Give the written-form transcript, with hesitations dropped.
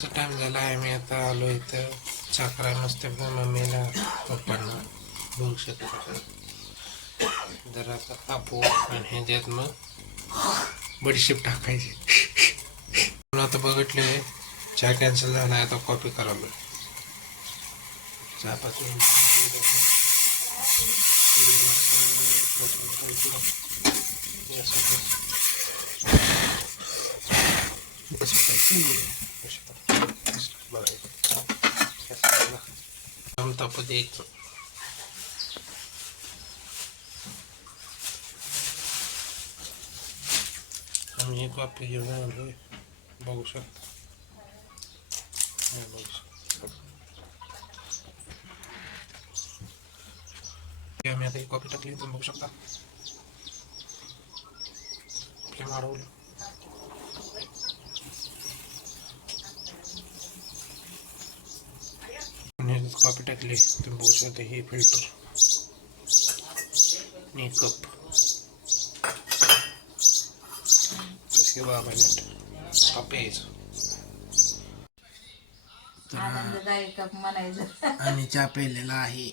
Time झाला आहे. मी आता आलो इथं चाकरा मस्त मम्मीला पप्पांना बघू शकतो. जर आता तापू आणि ह्याच्यात मग बडीशेप टाकायची. आता बघितले चहा कॅन्सल झाला आहे. आता कॉफी करावं. चहापासून तापू द्यायचं. आम्ही एक कॉफी घेऊन आलोय. बघू शकता. आम्ही आता एक कॉफी टाकली. तुम्ही बघू शकता फ्लेम वाढवली. कॉफी टाकली. तुम्ही बघू शकता. हे फिल्टर आणि कप तसे बाबाने कप यायचं. आनंददायी कप म्हणायचं. आणि चहा प्यायलेला आहे.